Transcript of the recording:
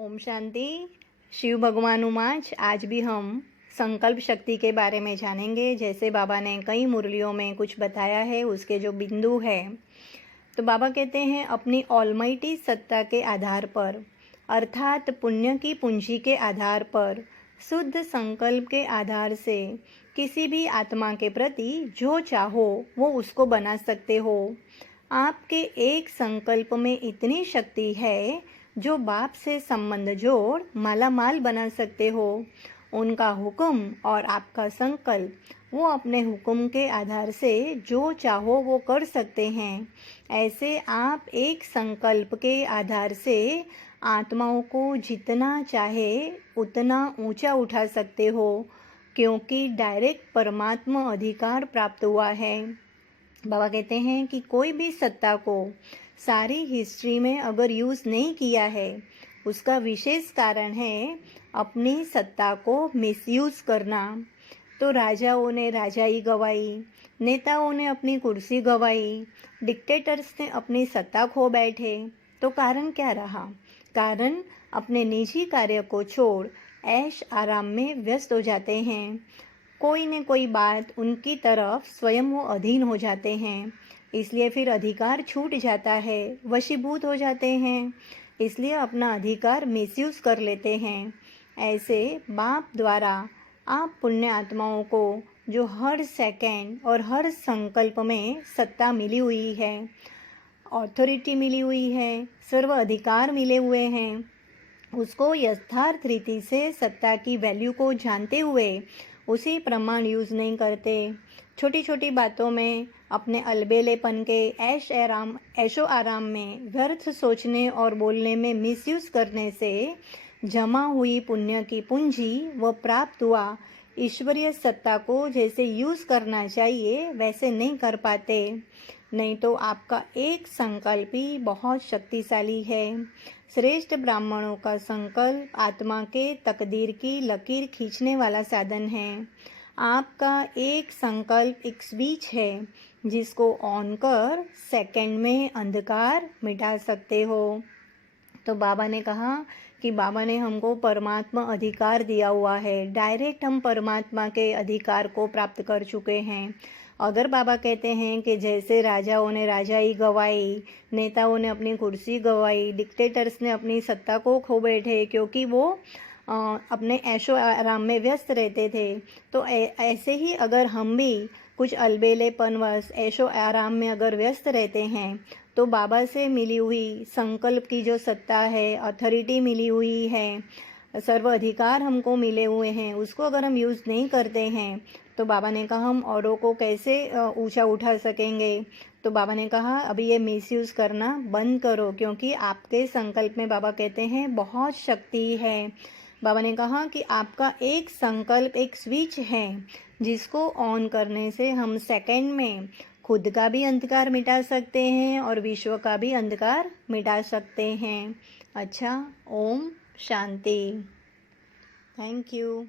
ओम शांति। शिव भगवानुमाच आज भी हम संकल्प शक्ति के बारे में जानेंगे। जैसे बाबा ने कई मुरलियों में कुछ बताया है, उसके जो बिंदु है, तो बाबा कहते हैं अपनी ऑलमाइटी सत्ता के आधार पर, अर्थात पुण्य की पूंजी के आधार पर, शुद्ध संकल्प के आधार से किसी भी आत्मा के प्रति जो चाहो वो उसको बना सकते हो। आपके एक संकल्प में इतनी शक्ति है जो बाप से संबंध जोड़ माला माल बना सकते हो। उनका हुक्म और आपका संकल्प, वो अपने हुक्म के आधार से जो चाहो वो कर सकते हैं। ऐसे आप एक संकल्प के आधार से आत्माओं को जितना चाहे उतना ऊंचा उठा सकते हो, क्योंकि डायरेक्ट परमात्मा अधिकार प्राप्त हुआ है। बाबा कहते हैं कि कोई भी सत्ता को सारी हिस्ट्री में अगर यूज़ नहीं किया है, उसका विशेष कारण है अपनी सत्ता को मिसयूज़ करना। तो राजाओं ने राजाई गवाई, नेताओं ने अपनी कुर्सी गवाई, डिक्टेटर्स ने अपनी सत्ता खो बैठे। तो कारण क्या रहा? कारण अपने निजी कार्य को छोड़ ऐश आराम में व्यस्त हो जाते हैं। कोई न कोई बात उनकी तरफ स्वयं वो अधीन हो जाते हैं, इसलिए फिर अधिकार छूट जाता है, वशीभूत हो जाते हैं, इसलिए अपना अधिकार मिसयूज़ कर लेते हैं। ऐसे बाप द्वारा आप पुण्य आत्माओं को जो हर सेकंड और हर संकल्प में सत्ता मिली हुई है, अथॉरिटी मिली हुई है, सर्व अधिकार मिले हुए हैं, उसको यथार्थ रीति से सत्ता की वैल्यू को जानते हुए उसी प्रमाण यूज़ नहीं करते। छोटी छोटी बातों में अपने अलबेलेपन के ऐशो आराम में व्यर्थ सोचने और बोलने में मिसयूज़ करने से जमा हुई पुण्य की पूंजी व प्राप्त हुआ ईश्वरीय सत्ता को जैसे यूज़ करना चाहिए वैसे नहीं कर पाते। नहीं तो आपका एक संकल्प ही बहुत शक्तिशाली है। श्रेष्ठ ब्राह्मणों का संकल्प आत्मा के तकदीर की लकीर खींचने वाला साधन है। आपका एक संकल्प एक स्विच है जिसको ऑन कर सेकंड में अंधकार मिटा सकते हो। तो बाबा ने कहा कि बाबा ने हमको परमात्मा अधिकार दिया हुआ है, डायरेक्ट हम परमात्मा के अधिकार को प्राप्त कर चुके हैं। अगर बाबा कहते हैं कि जैसे राजाओं ने राजाई गवाई, नेताओं ने अपनी कुर्सी गवाई, डिक्टेटर्स ने अपनी सत्ता को खो बैठे क्योंकि वो अपने ऐशो आराम में व्यस्त रहते थे, तो ऐसे ही अगर हम भी कुछ अलबेलेपनवश ऐशो आराम में अगर व्यस्त रहते हैं, तो बाबा से मिली हुई संकल्प की जो सत्ता है, अथॉरिटी मिली हुई है, सर्व अधिकार हमको मिले हुए हैं, उसको अगर हम यूज़ नहीं करते हैं तो बाबा ने कहा हम औरों को कैसे ऊंचा उठा सकेंगे। तो बाबा ने कहा अभी ये मिसयूज़ करना बंद करो, क्योंकि आपके संकल्प में बाबा कहते हैं बहुत शक्ति है। बाबा ने कहा कि आपका एक संकल्प एक स्विच है जिसको ऑन करने से हम सेकंड में खुद का भी अंधकार मिटा सकते हैं और विश्व का भी अंधकार मिटा सकते हैं। अच्छा, ओम शांति। Thank you.